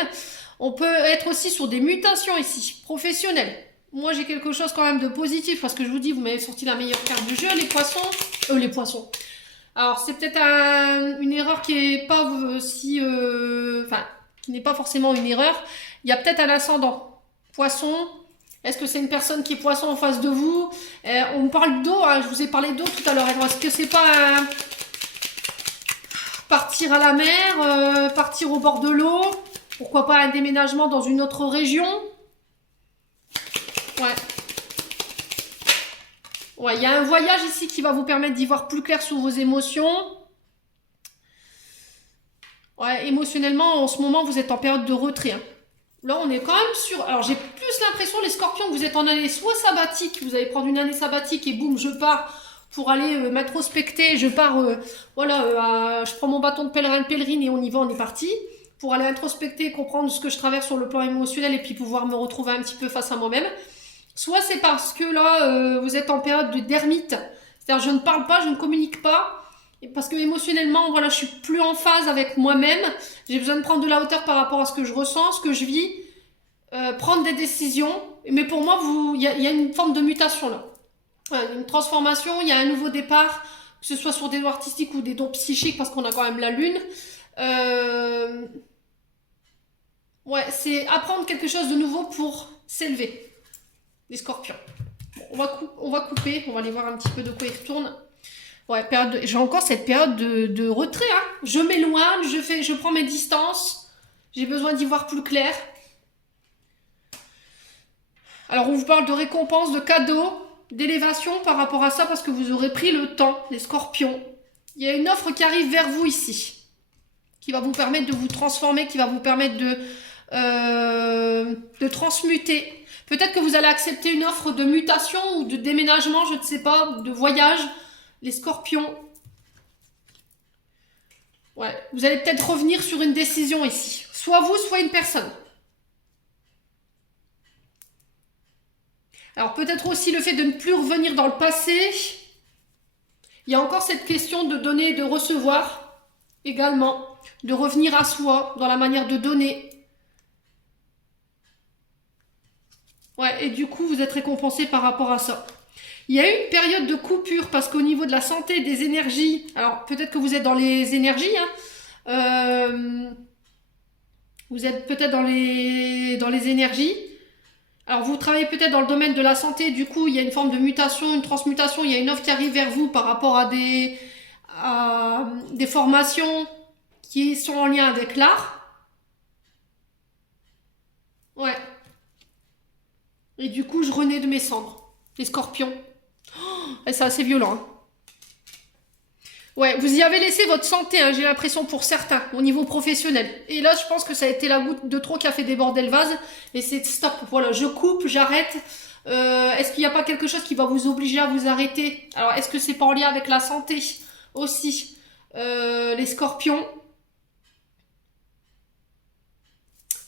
On peut être aussi sur des mutations ici, professionnelles. Moi, j'ai quelque chose quand même de positif parce que je vous dis, vous m'avez sorti la meilleure carte du jeu, les poissons. Les poissons. Alors, c'est peut-être une erreur qui est pas enfin, qui n'est pas forcément une erreur. Il y a peut-être un ascendant. Poisson. Est-ce que c'est une personne qui est poisson en face de vous? On me parle d'eau, hein, je vous ai parlé d'eau tout à l'heure. Est-ce que c'est pas partir à la mer, partir au bord de l'eau? Pourquoi pas un déménagement dans une autre région? Ouais. Ouais, il y a un voyage ici qui va vous permettre d'y voir plus clair sur vos émotions. Ouais, émotionnellement, en ce moment, vous êtes en période de retrait. Hein. Là, on est quand même sur... Alors, j'ai plus l'impression, les scorpions, que vous êtes en année soit sabbatique, vous allez prendre une année sabbatique et boum, je pars pour aller m'introspecter. Je pars, voilà, je prends mon bâton de pèlerine et on y va, on est parti. Pour aller introspecter, comprendre ce que je traverse sur le plan émotionnel et puis pouvoir me retrouver un petit peu face à moi-même. Soit c'est parce que là, vous êtes en période d'ermite, c'est-à-dire je ne parle pas, je ne communique pas, parce que émotionnellement, voilà, je suis plus en phase avec moi-même, j'ai besoin de prendre de la hauteur par rapport à ce que je ressens, ce que je vis, prendre des décisions, mais pour moi, il y a une forme de mutation là, une transformation, il y a un nouveau départ, que ce soit sur des dons artistiques ou des dons psychiques, parce qu'on a quand même la lune. Ouais, c'est apprendre quelque chose de nouveau pour s'élever. Les scorpions. Bon, on va couper, on va aller voir un petit peu de quoi ils retournent. Ouais, j'ai encore cette période de retrait. Hein. Je m'éloigne, je prends mes distances. J'ai besoin d'y voir plus clair. Alors, on vous parle de récompense, de cadeaux, d'élévation par rapport à ça parce que vous aurez pris le temps, les scorpions. Il y a une offre qui arrive vers vous ici, qui va vous permettre de vous transformer, qui va vous permettre de transmuter. Peut-être que vous allez accepter une offre de mutation ou de déménagement, je ne sais pas, de voyage. Les scorpions. Ouais, vous allez peut-être revenir sur une décision ici. Soit vous, soit une personne. Alors peut-être aussi le fait de ne plus revenir dans le passé. Il y a encore cette question de donner et de recevoir également. De revenir à soi dans la manière de donner. Ouais, et du coup, vous êtes récompensé par rapport à ça. Il y a eu une période de coupure parce qu'au niveau de la santé, des énergies, alors peut-être que vous êtes dans les énergies, hein, vous êtes peut-être dans les énergies. Alors vous travaillez peut-être dans le domaine de la santé, du coup il y a une forme de mutation, une transmutation, il y a une offre qui arrive vers vous par rapport à des formations qui sont en lien avec l'art. Ouais. Et du coup je renais de mes cendres. Les scorpions. Oh, c'est assez violent. Hein. Ouais, vous y avez laissé votre santé, hein, j'ai l'impression pour certains, au niveau professionnel. Et là, je pense que ça a été la goutte de trop qui a fait déborder le vase. Et c'est stop, voilà, je coupe, j'arrête. Est-ce qu'il n'y a pas quelque chose qui va vous obliger à vous arrêter? Alors, est-ce que c'est pas en lien avec la santé aussi? Les scorpions.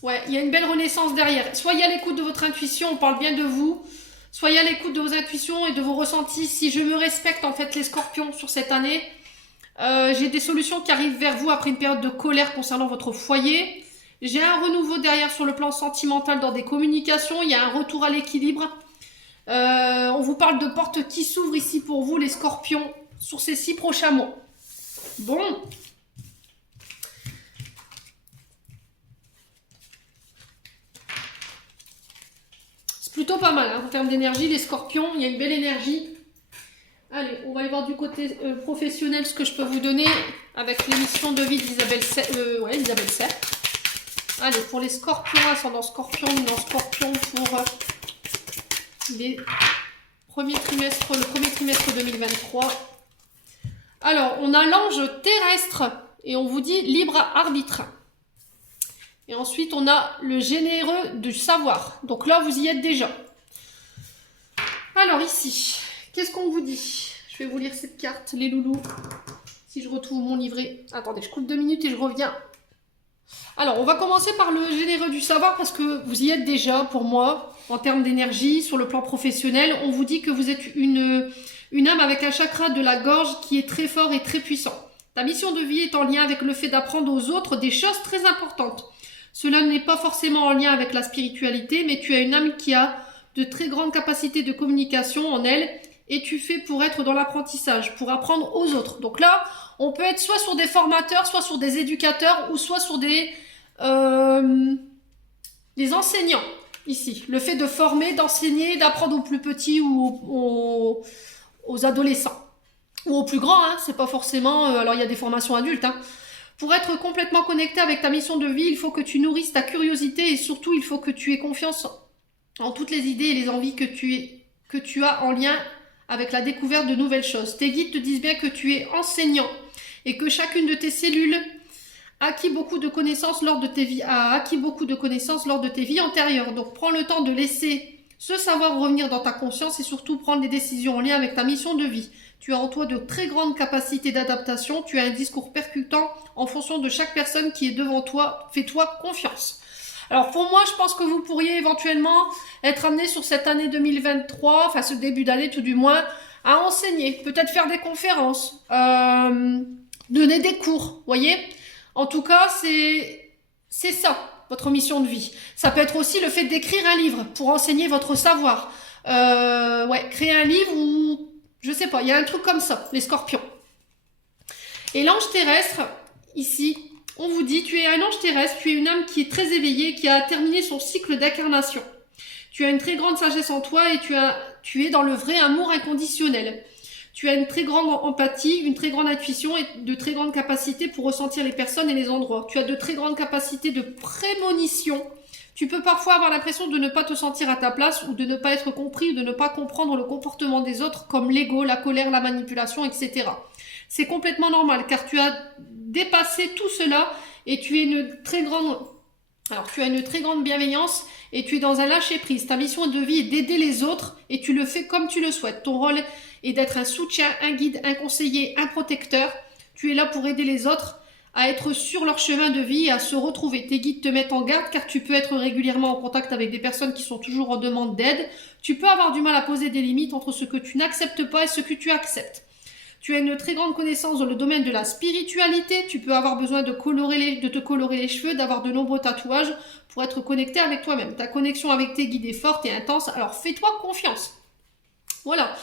Ouais, il y a une belle renaissance derrière. Soyez à l'écoute de votre intuition, on parle bien de vous. Soyez à l'écoute de vos intuitions et de vos ressentis. Si je me respecte, en fait, les scorpions sur cette année... j'ai des solutions qui arrivent vers vous après une période de colère concernant votre foyer. J'ai un renouveau derrière sur le plan sentimental dans des communications. Il y a un retour à l'équilibre. On vous parle de portes qui s'ouvrent ici pour vous, les scorpions, sur ces 6 prochains mois. Bon. C'est plutôt pas mal hein, en termes d'énergie. Les scorpions, il y a une belle énergie. Allez, on va aller voir du côté professionnel ce que je peux vous donner avec l'émission de vie d'Isabelle Serre. Allez, pour les scorpions, ascendant scorpion, non scorpion pour le premier trimestre 2023. Alors, on a l'ange terrestre et on vous dit libre arbitre. Et ensuite, on a le généreux du savoir. Donc là, vous y êtes déjà. Alors ici... Qu'est-ce qu'on vous dit? Je vais vous lire cette carte, les loulous. Si je retrouve mon livret. Attendez, je coupe 2 minutes et je reviens. Alors, on va commencer par le généreux du savoir parce que vous y êtes déjà pour moi. En termes d'énergie, sur le plan professionnel, on vous dit que vous êtes une âme avec un chakra de la gorge qui est très fort et très puissant. Ta mission de vie est en lien avec le fait d'apprendre aux autres des choses très importantes. Cela n'est pas forcément en lien avec la spiritualité, mais tu as une âme qui a de très grandes capacités de communication en elle et tu fais pour être dans l'apprentissage, pour apprendre aux autres. Donc là, on peut être soit sur des formateurs, soit sur des éducateurs ou soit sur des enseignants. Ici, le fait de former, d'enseigner, d'apprendre aux plus petits ou aux adolescents ou aux plus grands, hein, c'est pas forcément... alors il y a des formations adultes, hein. Pour être complètement connecté avec ta mission de vie, il faut que tu nourrisses ta curiosité et surtout il faut que tu aies confiance en toutes les idées et les envies que tu as en lien avec la découverte de nouvelles choses. Tes guides te disent bien que tu es enseignant et que chacune de tes cellules a acquis beaucoup de connaissances lors de tes vies antérieures. Donc prends le temps de laisser ce savoir revenir dans ta conscience et surtout prendre des décisions en lien avec ta mission de vie. Tu as en toi de très grandes capacités d'adaptation, tu as un discours percutant en fonction de chaque personne qui est devant toi. Fais-toi confiance. Alors pour moi, je pense que vous pourriez éventuellement être amené sur cette année 2023, enfin ce début d'année tout du moins, à enseigner, peut-être faire des conférences, donner des cours, voyez. En tout cas, c'est ça, votre mission de vie. Ça peut être aussi le fait d'écrire un livre pour enseigner votre savoir. Créer un livre ou... Je sais pas, il y a un truc comme ça, les scorpions. Et l'ange terrestre, ici, on vous dit, tu es un ange terrestre, tu es une âme qui est très éveillée, qui a terminé son cycle d'incarnation. Tu as une très grande sagesse en toi et tu es dans le vrai amour inconditionnel. Tu as une très grande empathie, une très grande intuition et de très grandes capacités pour ressentir les personnes et les endroits. Tu as de très grandes capacités de prémonition. Tu peux parfois avoir l'impression de ne pas te sentir à ta place ou de ne pas être compris ou de ne pas comprendre le comportement des autres comme l'ego, la colère, la manipulation, etc. C'est complètement normal car tu as dépassé tout cela et tu as une très grande bienveillance et tu es dans un lâcher-prise. Ta mission de vie est d'aider les autres et tu le fais comme tu le souhaites. Ton rôle est d'être un soutien, un guide, un conseiller, un protecteur. Tu es là pour aider les autres à être sur leur chemin de vie et à se retrouver. Tes guides te mettent en garde car tu peux être régulièrement en contact avec des personnes qui sont toujours en demande d'aide. Tu peux avoir du mal à poser des limites entre ce que tu n'acceptes pas et ce que tu acceptes. Tu as une très grande connaissance dans le domaine de la spiritualité. Tu peux avoir besoin de te colorer les cheveux, d'avoir de nombreux tatouages pour être connecté avec toi-même. Ta connexion avec tes guides est forte et intense, alors fais-toi confiance. Voilà.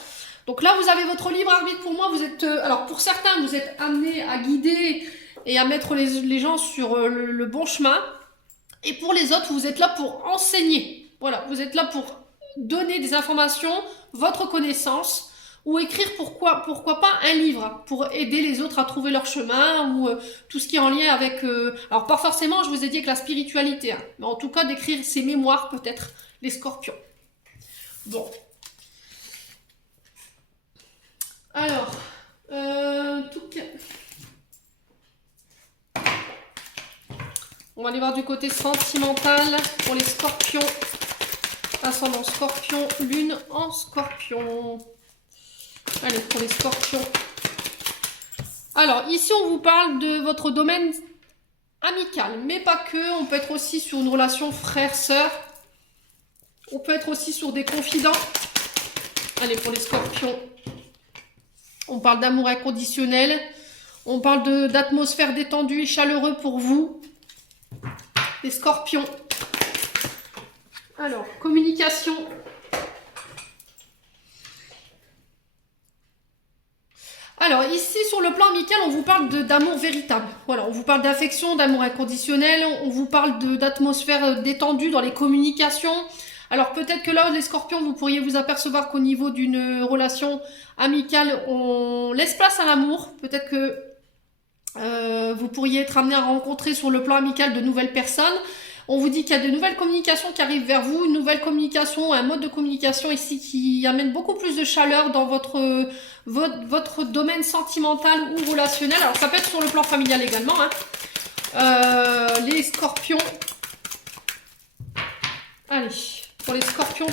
Donc là, vous avez votre libre arbitre. Pour moi, vous êtes... alors pour certains, vous êtes amenés à guider et à mettre les gens sur le bon chemin. Et pour les autres, vous êtes là pour enseigner. Voilà, vous êtes là pour donner des informations, votre connaissance, ou écrire pourquoi pas un livre pour aider les autres à trouver leur chemin, ou tout ce qui est en lien avec... alors pas forcément, je vous ai dit, avec la spiritualité, hein, mais en tout cas d'écrire ses mémoires peut-être, les scorpions. Bon. Alors, on va aller voir du côté sentimental pour les scorpions. Ascendant scorpion, lune en scorpion. Allez, pour les scorpions. Alors, ici, on vous parle de votre domaine amical, mais pas que. On peut être aussi sur une relation frère-sœur. On peut être aussi sur des confidents. Allez, pour les scorpions. On parle d'amour inconditionnel. On parle d'atmosphère détendue et chaleureuse pour vous. Les scorpions. Alors, communication. Alors, ici, sur le plan amical, on vous parle d'amour véritable. Voilà, on vous parle d'affection, d'amour inconditionnel. On vous parle d'atmosphère détendue dans les communications. Alors, peut-être que là, les scorpions, vous pourriez vous apercevoir qu'au niveau d'une relation amicale, on laisse place à l'amour. Peut-être que vous pourriez être amené à rencontrer sur le plan amical de nouvelles personnes. On vous dit qu'il y a de nouvelles communications qui arrivent vers vous, une nouvelle communication, un mode de communication ici qui amène beaucoup plus de chaleur dans votre domaine sentimental ou relationnel. Alors ça peut être sur le plan familial également, hein. Les scorpions. Allez, pour les scorpions.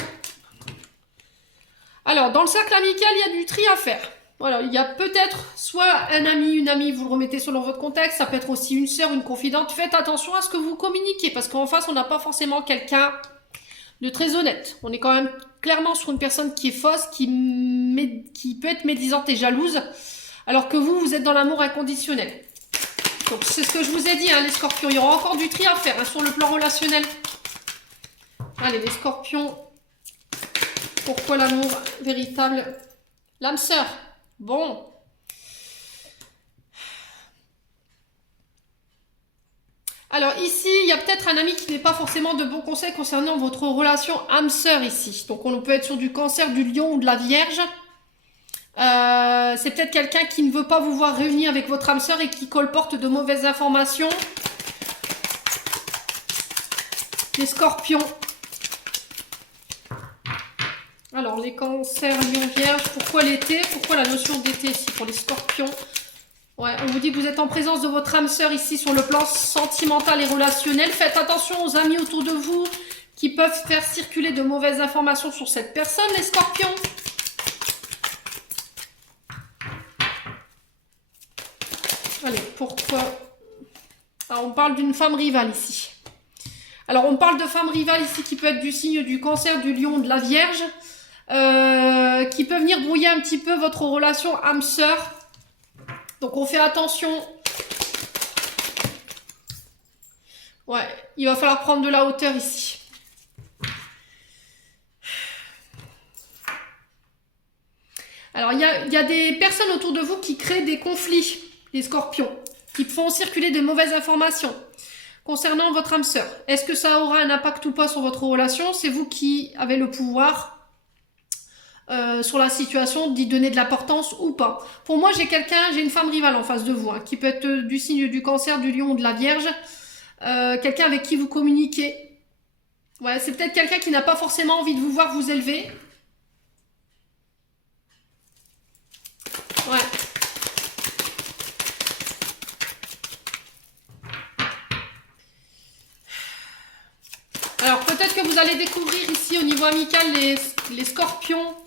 Alors, dans le cercle amical, il y a du tri à faire. Voilà, il y a peut-être soit un ami, une amie, vous le remettez selon votre contexte, ça peut être aussi une sœur, une confidente. Faites attention à ce que vous communiquez, parce qu'en face, on n'a pas forcément quelqu'un de très honnête. On est quand même clairement sur une personne qui est fausse, qui peut être médisante et jalouse. Alors que vous, vous êtes dans l'amour inconditionnel. Donc c'est ce que je vous ai dit, hein, les scorpions. Il y aura encore du tri à faire hein, sur le plan relationnel. Allez, les scorpions. Pourquoi l'amour véritable? L'âme sœur. Bon. Alors ici, il y a peut-être un ami qui n'est pas forcément de bons conseils concernant votre relation âme-sœur ici. Donc on peut être sur du cancer, du lion ou de la vierge. C'est peut-être quelqu'un qui ne veut pas vous voir réunir avec votre âme sœur et qui colporte de mauvaises informations. Les scorpions. Alors les cancers, lion, vierge. Pourquoi l'été? Pourquoi la notion d'été ici pour les scorpions? Ouais, on vous dit que vous êtes en présence de votre âme sœur ici sur le plan sentimental et relationnel. Faites attention aux amis autour de vous qui peuvent faire circuler de mauvaises informations sur cette personne, les scorpions. Allez, pourquoi? Alors, on parle d'une femme rivale ici. Alors, on parle de femme rivale ici qui peut être du signe du cancer, du lion, de la vierge, qui peut venir brouiller un petit peu votre relation âme-sœur. Donc, on fait attention. Ouais, il va falloir prendre de la hauteur ici. Alors, il y a des personnes autour de vous qui créent des conflits, les scorpions, qui font circuler de mauvaises informations concernant votre âme sœur. Est-ce que ça aura un impact ou pas sur votre relation? C'est vous qui avez le pouvoir sur la situation d'y donner de l'importance ou pas. Pour moi, j'ai une femme rivale en face de vous, hein, qui peut être du signe du cancer, du lion ou de la vierge. Quelqu'un avec qui vous communiquez. Ouais, c'est peut-être quelqu'un qui n'a pas forcément envie de vous voir vous élever. Ouais. Alors, peut-être que vous allez découvrir ici au niveau amical les scorpions.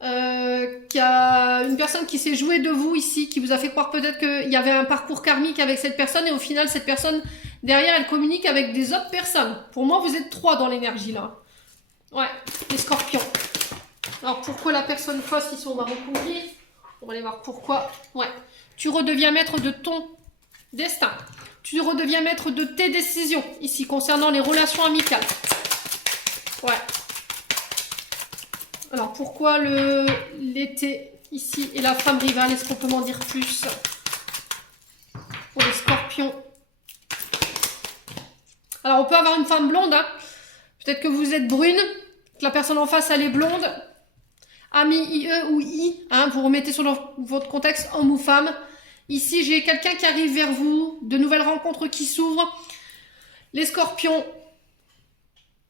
Qu'il y a une personne qui s'est jouée de vous ici, qui vous a fait croire peut-être qu'il y avait un parcours karmique avec cette personne et au final, cette personne, derrière, elle communique avec des autres personnes. Pour moi, vous êtes 3 dans l'énergie là. Ouais, les scorpions. Alors, pourquoi la personne fausse ici, on va recouvrir. On va aller voir pourquoi. Ouais, tu redeviens maître de ton destin. Tu redeviens maître de tes décisions, ici, concernant les relations amicales. Ouais. Alors, pourquoi l'été, ici, et la femme rivale? Est-ce qu'on peut m'en dire plus? Pour les scorpions. Alors, on peut avoir une femme blonde, hein. Peut-être que vous êtes brune, que la personne en face, elle est blonde. Ami, IE ou I, hein, vous remettez sur votre contexte, homme ou femme. Ici, j'ai quelqu'un qui arrive vers vous, de nouvelles rencontres qui s'ouvrent. Les scorpions,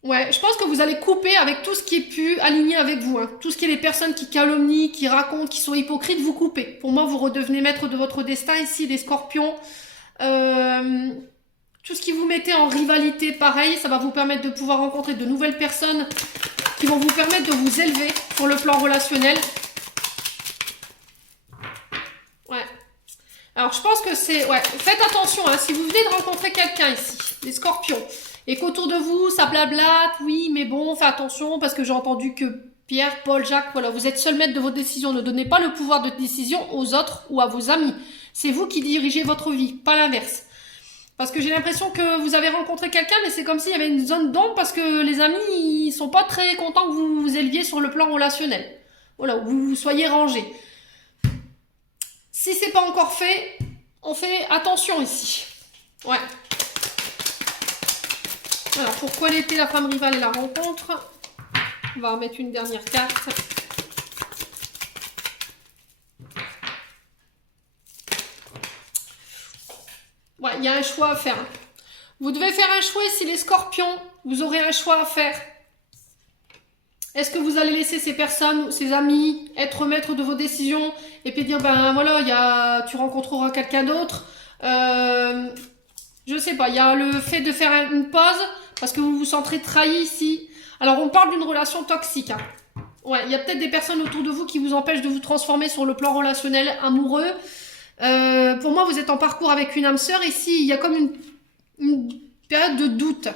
ouais, je pense que vous allez couper avec tout ce qui est pu aligné avec vous. Hein. Tout ce qui est les personnes qui calomnient, qui racontent, qui sont hypocrites, vous coupez. Pour moi, vous redevenez maître de votre destin ici, les scorpions. Tout ce qui vous mettez en rivalité, pareil, ça va vous permettre de pouvoir rencontrer de nouvelles personnes qui vont vous permettre de vous élever sur le plan relationnel. Ouais. Alors, je pense que c'est... Ouais, faites attention, hein, si vous venez de rencontrer quelqu'un ici, les scorpions, et qu'autour de vous, ça blablate, oui, mais bon, faites attention, parce que j'ai entendu que Pierre, Paul, Jacques, voilà, vous êtes seul maître de votre décision. Ne donnez pas le pouvoir de décision aux autres ou à vos amis. C'est vous qui dirigez votre vie, pas l'inverse. Parce que j'ai l'impression que vous avez rencontré quelqu'un, mais c'est comme s'il y avait une zone d'ombre, parce que les amis, ils sont pas très contents que vous vous éleviez sur le plan relationnel. Voilà, où vous soyez rangés. Si c'est pas encore fait, on fait attention ici. Ouais. Alors, pourquoi l'été, la femme rivale et la rencontre? On va remettre une dernière carte. Ouais, il y a un choix à faire. Vous devez faire un choix ici, les scorpions. Vous aurez un choix à faire. Est-ce que vous allez laisser ces personnes, ces amis, être maîtres de vos décisions et puis dire, ben voilà, tu rencontreras quelqu'un d'autre. Je sais pas, il y a le fait de faire une pause parce que vous vous sentirez trahi ici. Alors, on parle d'une relation toxique. Hein. Ouais, il y a peut-être des personnes autour de vous qui vous empêchent de vous transformer sur le plan relationnel amoureux. Pour moi, vous êtes en parcours avec une âme sœur. Ici, il y a comme une période de doute.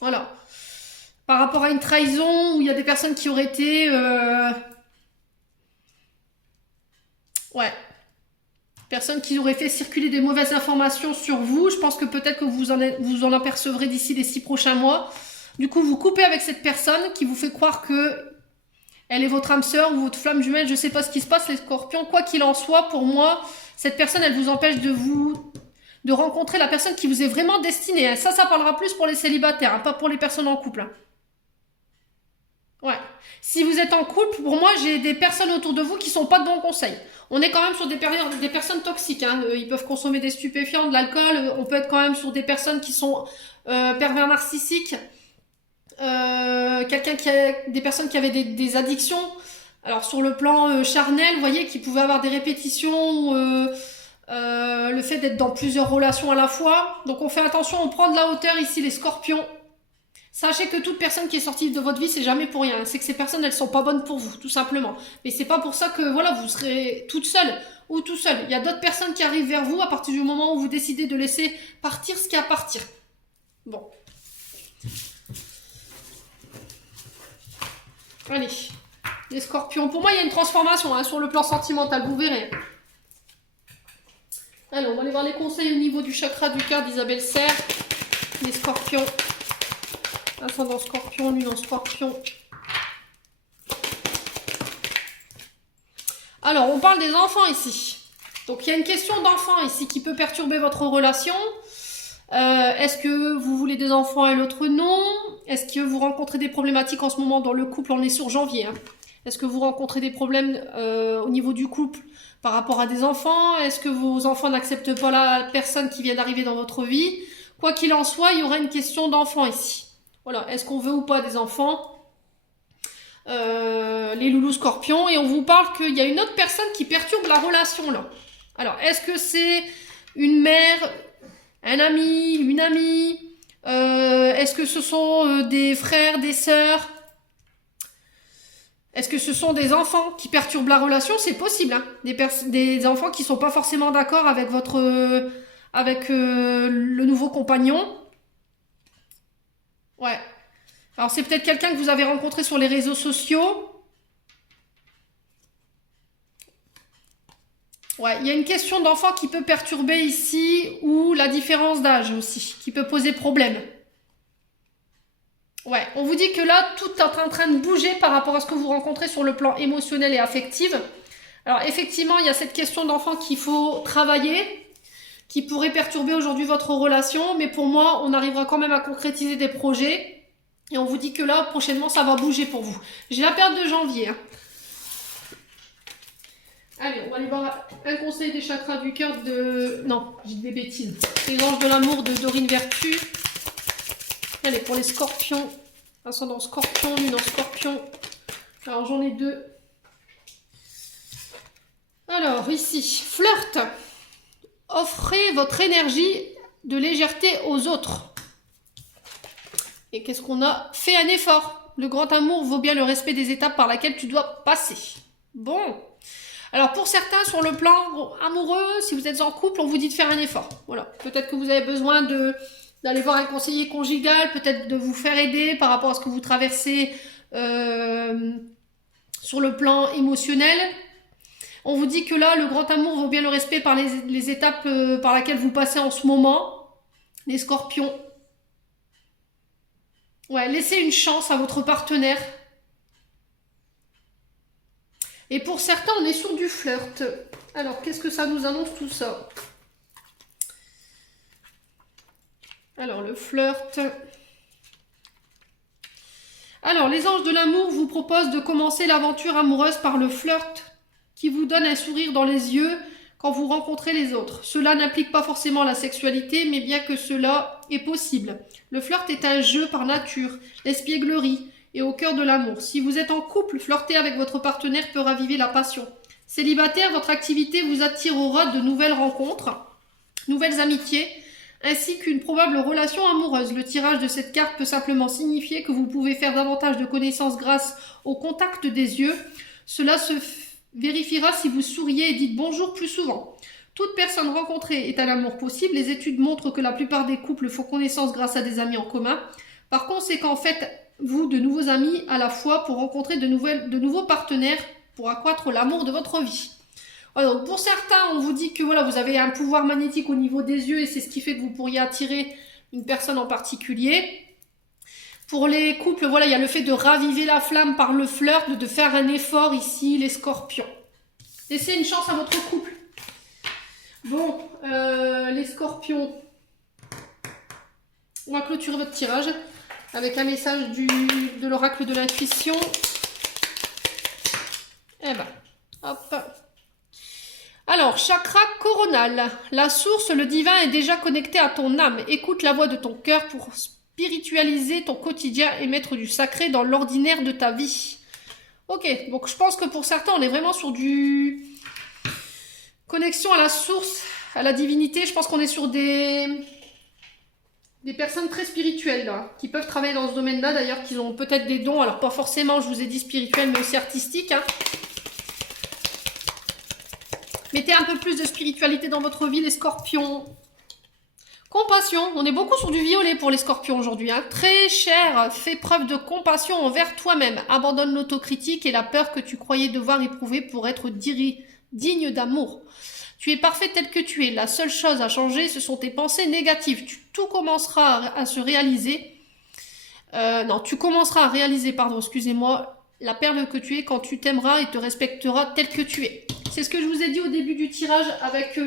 Voilà. Par rapport à une trahison, où il y a des personnes qui auraient été Ouais. Personne qui aurait fait circuler des mauvaises informations sur vous. Je pense que peut-être que vous en apercevrez d'ici les 6 prochains mois. Du coup, vous coupez avec cette personne qui vous fait croire que elle est votre âme sœur ou votre flamme jumelle. Je ne sais pas ce qui se passe, les scorpions. Quoi qu'il en soit, pour moi, cette personne, elle vous empêche de rencontrer la personne qui vous est vraiment destinée. Ça parlera plus pour les célibataires, hein, pas pour les personnes en couple. Hein. Ouais. Si vous êtes en couple, pour moi, j'ai des personnes autour de vous qui sont pas de bons conseils. On est quand même sur des personnes toxiques. Hein. Ils peuvent consommer des stupéfiants, de l'alcool. On peut être quand même sur des personnes qui sont pervers narcissiques. Des personnes qui avaient des addictions. Alors sur le plan charnel, vous voyez, qui pouvaient avoir des répétitions, le fait d'être dans plusieurs relations à la fois. Donc on fait attention, on prend de la hauteur ici les scorpions. Sachez que toute personne qui est sortie de votre vie, c'est jamais pour rien. C'est que ces personnes, elles sont pas bonnes pour vous, tout simplement. Mais c'est pas pour ça que voilà, vous serez toute seule ou tout seul. Il y a d'autres personnes qui arrivent vers vous à partir du moment où vous décidez de laisser partir ce qui a à partir. Bon. Allez, les scorpions. Pour moi, il y a une transformation hein, sur le plan sentimental, vous verrez. Alors, on va aller voir les conseils au niveau du chakra du cœur d'Isabelle Serre. Les scorpions. Ascendant scorpion, lune en scorpion. Alors, on parle des enfants ici. Donc, il y a une question d'enfant ici qui peut perturber votre relation. Est-ce que vous voulez des enfants et l'autre non? Est-ce que vous rencontrez des problématiques en ce moment dans le couple? On est sur janvier. Hein. Est-ce que vous rencontrez des problèmes au niveau du couple par rapport à des enfants? Est-ce que vos enfants n'acceptent pas la personne qui vient d'arriver dans votre vie? Quoi qu'il en soit, il y aura une question d'enfant ici. Voilà, est-ce qu'on veut ou pas des enfants? Les loulous scorpions. Et on vous parle qu'il y a une autre personne qui perturbe la relation là. Alors, est-ce que c'est une mère, un ami, une amie? Est-ce que ce sont des frères, des sœurs? Est-ce que ce sont des enfants qui perturbent la relation? C'est possible. Hein. Des enfants qui ne sont pas forcément d'accord avec le nouveau compagnon. Ouais. Alors c'est peut-être quelqu'un que vous avez rencontré sur les réseaux sociaux. Ouais, il y a une question d'enfant qui peut perturber ici, ou la différence d'âge aussi, qui peut poser problème. Ouais, on vous dit que là, tout est en train de bouger par rapport à ce que vous rencontrez sur le plan émotionnel et affectif. Alors effectivement, il y a cette question d'enfant qu'il faut travailler, qui pourrait perturber aujourd'hui votre relation, mais pour moi, on arrivera quand même à concrétiser des projets. Et on vous dit que là, prochainement, ça va bouger pour vous. J'ai la période de janvier. Hein. Allez, on va aller voir un conseil des chakras du cœur de... Non, j'ai des bêtises. Les anges de l'amour de Dorine Vertu. Allez, pour les scorpions. Ascendant scorpion, lune en scorpion. Alors, j'en ai deux. Alors, ici, flirt. Offrez votre énergie de légèreté aux autres. Et qu'est-ce qu'on a? Fais un effort. Le grand amour vaut bien le respect des étapes par lesquelles tu dois passer. Bon. Alors pour certains, sur le plan amoureux, si vous êtes en couple, on vous dit de faire un effort. Voilà. Peut-être que vous avez besoin d'aller voir un conseiller conjugal, peut-être de vous faire aider par rapport à ce que vous traversez sur le plan émotionnel. On vous dit que là, le grand amour vaut bien le respect par les étapes par lesquelles vous passez en ce moment. Les scorpions. Ouais, laissez une chance à votre partenaire. Et pour certains, on est sur du flirt. Alors, qu'est-ce que ça nous annonce tout ça? Alors, le flirt. Alors, les anges de l'amour vous proposent de commencer l'aventure amoureuse par le flirt qui vous donne un sourire dans les yeux quand vous rencontrez les autres. Cela n'implique pas forcément la sexualité, mais bien que cela est possible. Le flirt est un jeu par nature, l'espièglerie et au cœur de l'amour. Si vous êtes en couple, flirter avec votre partenaire peut raviver la passion. Célibataire, votre activité vous attirera de nouvelles rencontres, nouvelles amitiés, ainsi qu'une probable relation amoureuse. Le tirage de cette carte peut simplement signifier que vous pouvez faire davantage de connaissances grâce au contact des yeux. Cela se vérifiera si vous souriez et dites bonjour plus souvent. Toute personne rencontrée est un amour possible. Les études montrent que la plupart des couples font connaissance grâce à des amis en commun. Par conséquent, faites-vous de nouveaux amis à la fois pour rencontrer de nouveaux partenaires pour accroître l'amour de votre vie. Alors, pour certains, on vous dit que voilà, vous avez un pouvoir magnétique au niveau des yeux et c'est ce qui fait que vous pourriez attirer une personne en particulier. Pour les couples, voilà, il y a le fait de raviver la flamme par le flirt, de faire un effort ici, les scorpions. Laissez une chance à votre couple. Bon, les scorpions, on va clôturer votre tirage avec un message de l'oracle de l'intuition. Eh ben, hop. Alors, chakra coronal. La source, le divin est déjà connecté à ton âme. Écoute la voix de ton cœur pour spiritualiser ton quotidien et mettre du sacré dans l'ordinaire de ta vie. Ok, donc je pense que pour certains, on est vraiment sur du connexion à la source, à la divinité. Je pense qu'on est sur des personnes très spirituelles, là, qui peuvent travailler dans ce domaine-là, d'ailleurs, qui ont peut-être des dons. Alors, pas forcément, je vous ai dit spirituels, mais aussi artistiques, hein. Mettez un peu plus de spiritualité dans votre vie, les scorpions. Compassion. On est beaucoup sur du violet pour les scorpions aujourd'hui, hein. Très cher. Fais preuve de compassion envers toi-même. Abandonne l'autocritique et la peur que tu croyais devoir éprouver pour être digne d'amour. Tu es parfait tel que tu es. La seule chose à changer, ce sont tes pensées négatives. Tout commencera à se réaliser. Tu commenceras à réaliser, excusez-moi, la perle que tu es quand tu t'aimeras et te respecteras tel que tu es. C'est ce que je vous ai dit au début du tirage avec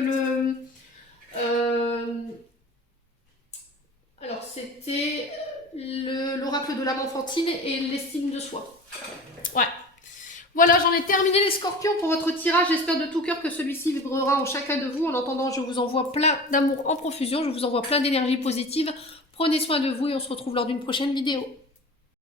alors c'était l'oracle de l'âme enfantine et l'estime de soi. Ouais. Voilà, j'en ai terminé les scorpions pour votre tirage. J'espère de tout cœur que celui-ci vibrera en chacun de vous. En attendant, je vous envoie plein d'amour en profusion. Je vous envoie plein d'énergie positive. Prenez soin de vous et on se retrouve lors d'une prochaine vidéo.